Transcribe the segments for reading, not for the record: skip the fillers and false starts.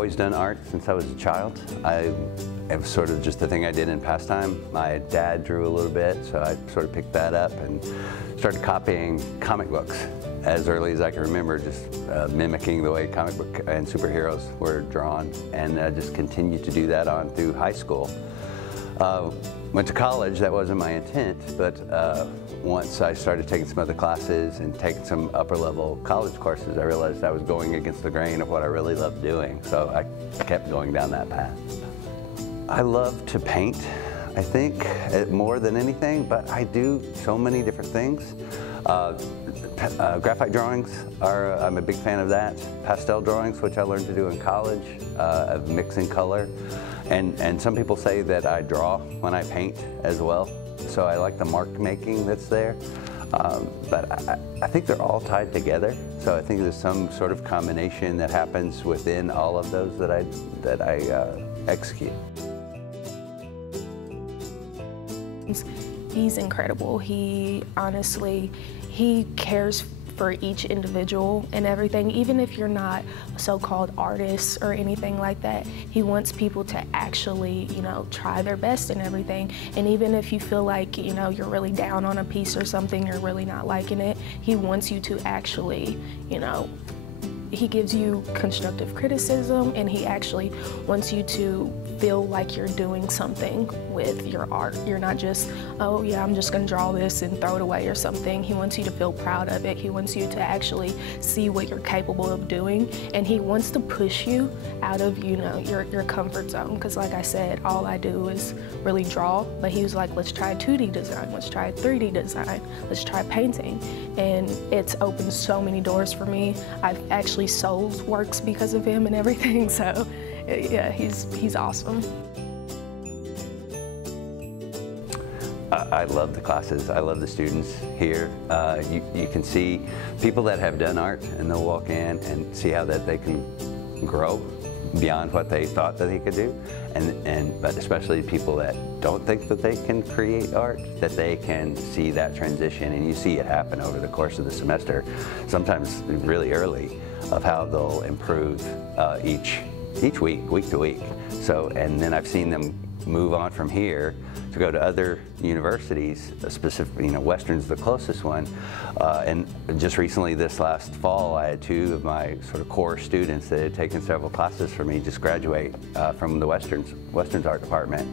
always done art since I was a child. It was sort of just a thing I did in pastime. My dad drew a little bit, so I sort of picked that up and started copying comic books as early as I can remember, just mimicking the way comic book and superheroes were drawn, and just continued to do that on through high school. Went to college, that wasn't my intent, but once I started taking some other classes and taking some upper level college courses, I realized I was going against the grain of what I really loved doing, so I kept going down that path. I love to paint, I think, more than anything, but I do so many different things. Graphite drawings I'm a big fan of that. Pastel drawings, which I learned to do in college, of mixing color. And some people say that I draw when I paint as well. So I like the mark making that's there. But I think they're all tied together. So I think there's some sort of combination that happens within all of those that I execute. He's incredible. He honestly, he cares for each individual and everything. Even if you're not a so-called artist or anything like that, he wants people to actually, you know, try their best and everything. And even if you feel like, you know, you're really down on a piece or something, you're really not liking it, he wants you to actually, you know, he gives you constructive criticism, and he actually wants you to feel like you're doing something with your art. You're not just, oh yeah, I'm just gonna draw this and throw it away or something. He wants you to feel proud of it. He wants you to actually see what you're capable of doing, and he wants to push you out of, you know, your comfort zone. Because like I said, all I do is really draw, but he was like, let's try 2D design, let's try 3D design, let's try painting. And it's opened so many doors for me. I've actually sold works because of him and everything, so yeah, he's awesome. I love the classes. I love the students here. You can see people that have done art, and they'll walk in and see how that they can grow beyond what they thought that they could do, but especially people that don't think that they can create art, that they can see that transition, and you see it happen over the course of the semester, sometimes really early, of how they'll improve each week to week. So, and then I've seen them move on from here to go to other universities, specifically, you know, Western's the closest one. And just recently, this last fall, I had 2 of my sort of core students that had taken several classes from me just graduate from the Western's art department,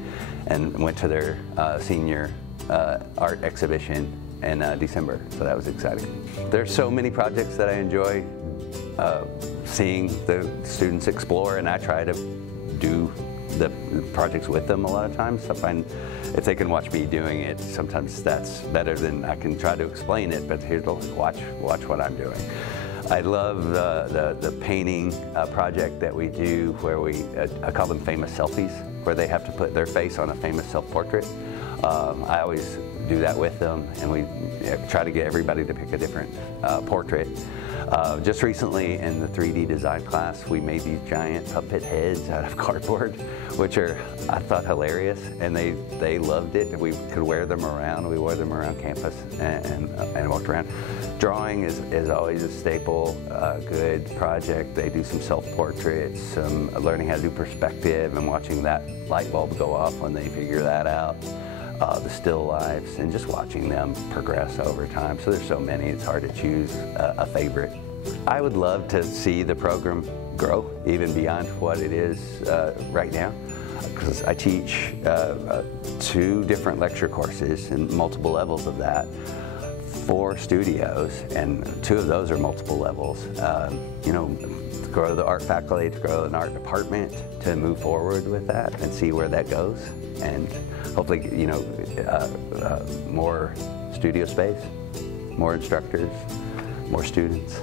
and went to their senior art exhibition in December. So that was exciting. There's so many projects that I enjoy seeing the students explore, and I try to do the projects with them a lot of times. I find if they can watch me doing it, sometimes that's better than I can try to explain it, but here's watch what I'm doing. I love the painting project that we do where I call them famous selfies, where they have to put their face on a famous self-portrait. I always do that with them, and we try to get everybody to pick a different portrait. Just recently in the 3D design class, we made these giant puppet heads out of cardboard, which are, I thought, hilarious, and they loved it. We could wear them around. We wore them around campus and walked around. Drawing is always a staple, good project. They do some self-portraits, some learning how to do perspective, and watching that light bulb go off when they figure that out. The still lifes, and just watching them progress over time. So there's so many, it's hard to choose a favorite. I would love to see the program grow even beyond what it is right now, because I teach 2 different lecture courses and multiple levels of that, 4 studios, and 2 of those are multiple levels. You know, to grow the art faculty, to grow an art department, to move forward with that and see where that goes, and hopefully, you know, more studio space, more instructors, more students.